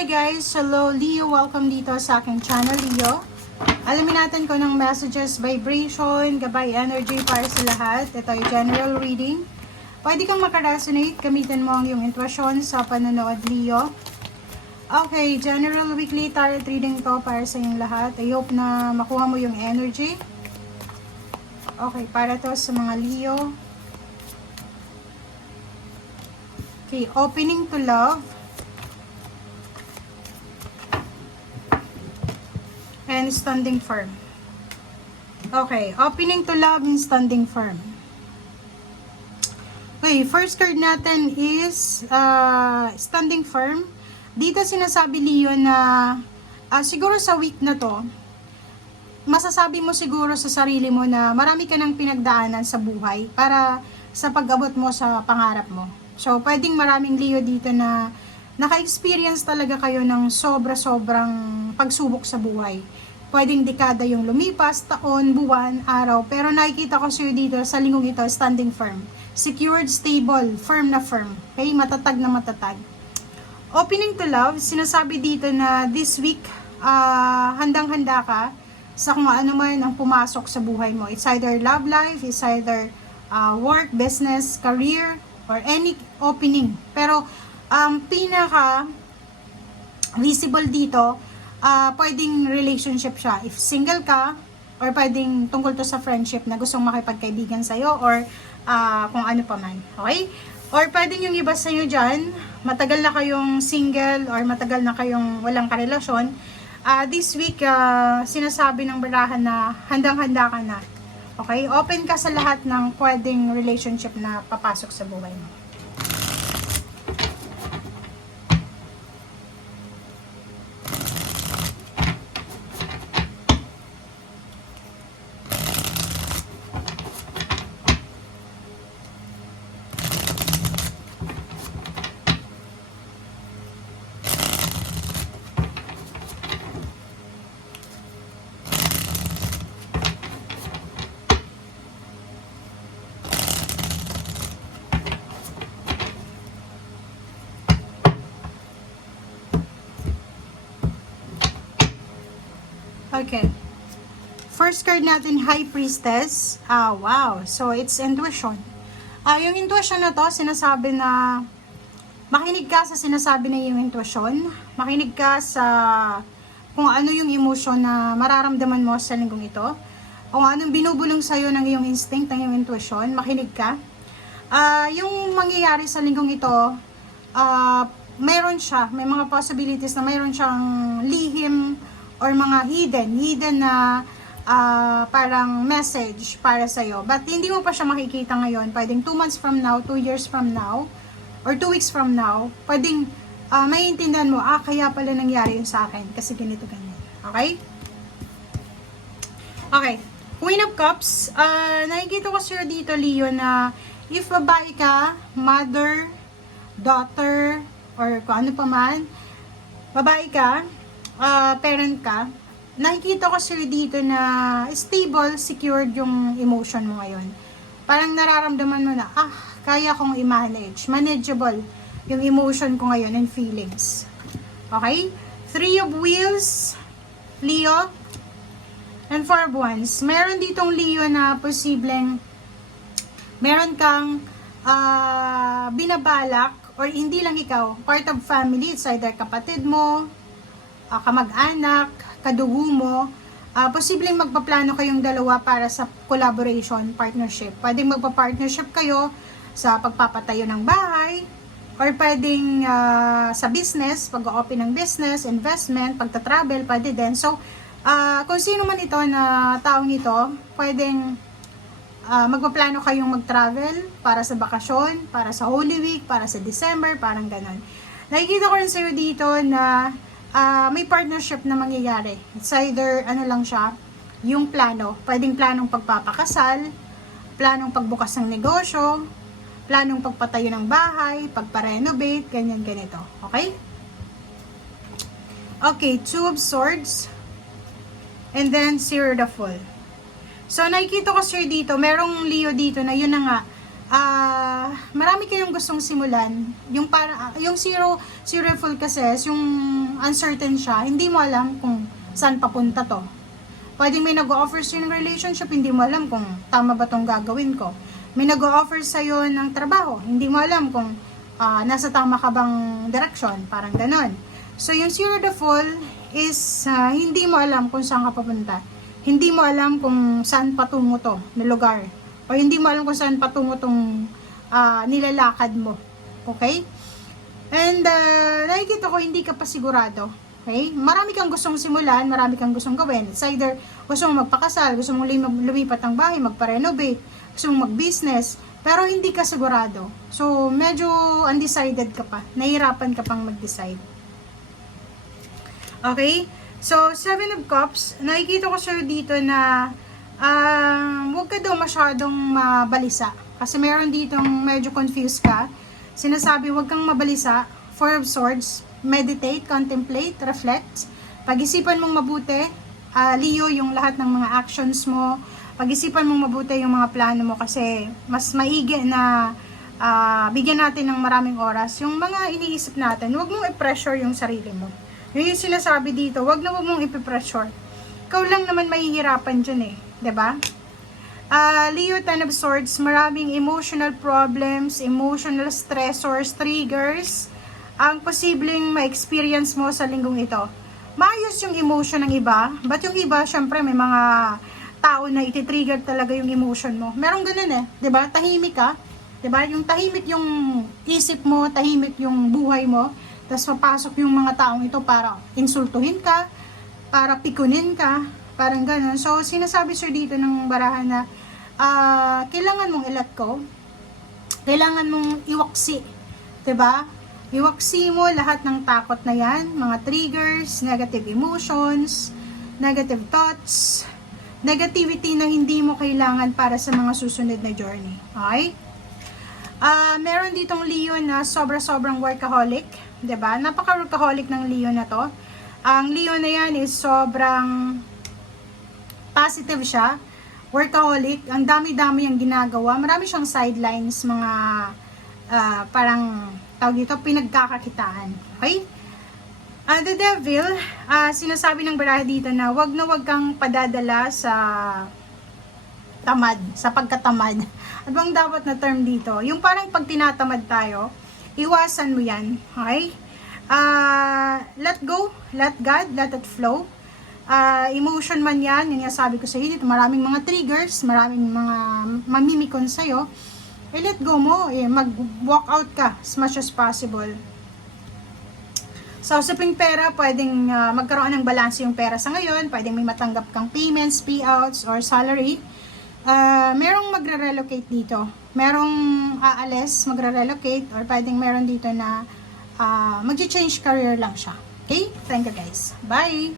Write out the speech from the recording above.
Hi guys! Hello, Leo. Welcome dito sa aking channel, Leo. Alamin natin kung ng messages, vibration, gabay energy para sa lahat. Ito ay general reading. Pwede kang makaresonate, gamitin mo ang iyong intuition sa panonood, Leo. Okay, general weekly tarot reading to para sa inyong lahat. I hope na makuha mo yung energy. Okay, para to sa mga Leo. Okay, opening to love. And standing firm. Okay, opening to love and standing firm. Okay, first card natin is standing firm. Dito sinasabi Leo na siguro sa week na to, masasabi mo siguro sa sarili mo na marami ka ng pinagdaanan sa buhay para sa pag-abot mo sa pangarap mo. So, pwedeng maraming Leo dito na naka-experience talaga kayo ng sobra-sobrang pagsubok sa buhay. Pwedeng dekada yung lumipas, taon, buwan, araw. Pero nakikita ko sa'yo dito sa linggong ito, standing firm. Secured, stable, firm na firm. Okay? Matatag na matatag. Opening to love, sinasabi dito na this week, handang-handa ka sa kung ano man ang pumasok sa buhay mo. It's either love life, it's either work, business, career, or any opening. Pero, pinaka visible dito, pwedeng relationship siya. If single ka, or pwedeng tungkol to sa friendship na gustong makipagkaibigan sa'yo, or kung ano pa man. Okay? Or pwedeng yung iba sa'yo dyan, matagal na kayong single, or matagal na kayong walang karelasyon. This week, sinasabi ng barahan na handang-handa ka na. Okay? Open ka sa lahat ng pwedeng relationship na papasok sa buhay mo. Okay. First card natin, High Priestess. Wow. So, it's intuition. Yung intuition na to, sinasabi na makinig ka sa sinasabi na yung intuition. Makinig ka sa kung ano yung emotion na mararamdaman mo sa linggong ito. Kung anong binubulong sa'yo ng iyong instinct, ng iyong intuition. Makinig ka. Yung mangyayari sa linggong ito, mayroon siya. May mga possibilities na mayroon siyang lihim or mga hidden na parang message para sa'yo. But hindi mo pa siya makikita ngayon. Pwedeng 2 months from now, 2 years from now, or 2 weeks from now, pwedeng maiintindihan mo, kaya pala nangyari yun sa akin. Kasi ganito, ganyan. Okay? Okay. Queen of Cups. Nakikita ko sa'yo dito, Leo, na if babae ka, mother, daughter, or kung ano pa man, babae ka, parent ka, nakikita ko sa'yo dito na stable, secured yung emotion mo ngayon. Parang nararamdaman mo na, kaya kong i-manage. Manageable yung emotion ko ngayon and feelings. Okay? 3 of Wheels, Leo, and 4 of Wands. Meron ditong Leo na posibleng meron kang binabalak, or hindi lang ikaw, part of family, it's either kapatid mo, kamag-anak, kadugo mo, posibleng magpaplano kayong dalawa para sa collaboration, partnership. Pwedeng magpa-partnership kayo sa pagpapatayo ng bahay, or pwedeng sa business, pag-open ng business, investment, pagta-travel, pwede din. So, kung sino man ito na taong ito, pwedeng magpaplano kayong mag-travel para sa bakasyon, para sa Holy Week, para sa December, parang ganon. Nakikita ko rin sa'yo dito na may partnership na mangyayari. It's either, lang siya, yung plano. Pwedeng planong pagpapakasal, planong pagbukas ng negosyo, planong pagpatayo ng bahay, pagpa-renovate, ganyan, ganito. Okay? Okay, 2 of Swords, and then Zero the Fool. So, nakikita ko sir dito, merong Leo dito na yun na nga, marami kayong gustong simulan. Yung zero full kasi, yung uncertain siya, hindi mo alam kung saan papunta to. Pwedeng may nag-o-offer sa'yo ng relationship, hindi mo alam kung tama ba tong gagawin ko. May nag-o-offer sa'yo ng trabaho, hindi mo alam kung nasa tama ka bang direksyon, parang ganon. So, yung zero the full is hindi mo alam kung saan ka papunta. Hindi mo alam kung saan patungo to na lugar. O hindi mo alam kung saan patungo tong nilalakad mo. Okay? And nakikita ko hindi ka pa sigurado. Okay? Marami kang gustong simulan, marami kang gustong gawin. It's either gusto mong magpakasal, gusto mong lumipat ng bahay, magpa-renovate, gusto mong mag-business, pero hindi ka sigurado. So, medyo undecided ka pa. Nahihirapan ka pang mag-decide. Okay? So, 7 of Cups, nakikita ko sa'yo dito na huwag ka daw masyadong mabalisa. Kasi meron ditong medyo confused ka. Sinasabi, huwag kang mabalisa. 4 of Swords, meditate, contemplate, reflect. Pag-isipan mong mabuti, Leo, yung lahat ng mga actions mo. Pag-isipan mong mabuti yung mga plano mo kasi mas maigi na bigyan natin ng maraming oras. Yung mga iniisip natin, huwag mong i-pressure yung sarili mo. Yung sinasabi dito, huwag mong i-pressure. Ikaw lang naman mahihirapan dyan eh. 'Di ba? Leo, 10 of Swords, maraming emotional problems, emotional stressors, triggers, ang posibleng ma-experience mo sa linggong ito. Maayos yung emotion ng iba, but yung iba, syempre, may mga tao na iti-trigger talaga yung emotion mo. Merong ganun eh, 'di ba? Tahimik ka, 'di ba? Yung tahimik yung isip mo, tahimik yung buhay mo, tapos papasok yung mga taong ito para insultuhin ka, para pikunin ka, parang gano'n. So, sinasabi sir dito ng barahan na kailangan mong i-let go. Kailangan mong iwaksi. 'Di ba? Iwaksi mo lahat ng takot na yan, mga triggers, negative emotions, negative thoughts, negativity na hindi mo kailangan para sa mga susunod na journey. Okay? Meron ditong Leo na sobrang workaholic. 'Di ba? Napaka-workaholic ng Leo na to. Ang Leo na yan is sobrang positive siya, workaholic, ang dami-dami ang ginagawa, marami siyang sidelines, mga parang tawag dito, pinagkakakitaan. Okay? The Devil, sinasabi ng baraha dito na wag kang padadala sa tamad, sa pagkatamad. Ano bang dapat na term dito? Yung parang pag tinatamad tayo, iwasan mo yan. Okay? Let go, let God, let it flow. Emotion man yan, yun nga sabi ko sa iyo dito, maraming mga triggers, maraming mga mamimikon sa'yo, let go mo, mag-walk out ka as much as possible. Sa usaping pera, pwedeng magkaroon ng balance yung pera sa ngayon, pwedeng may matanggap kang payments, payouts, or salary. Merong magre-relocate dito, merong aalis, magre-relocate, or pwedeng meron dito na mag-change career lang siya. Okay? Thank you guys. Bye!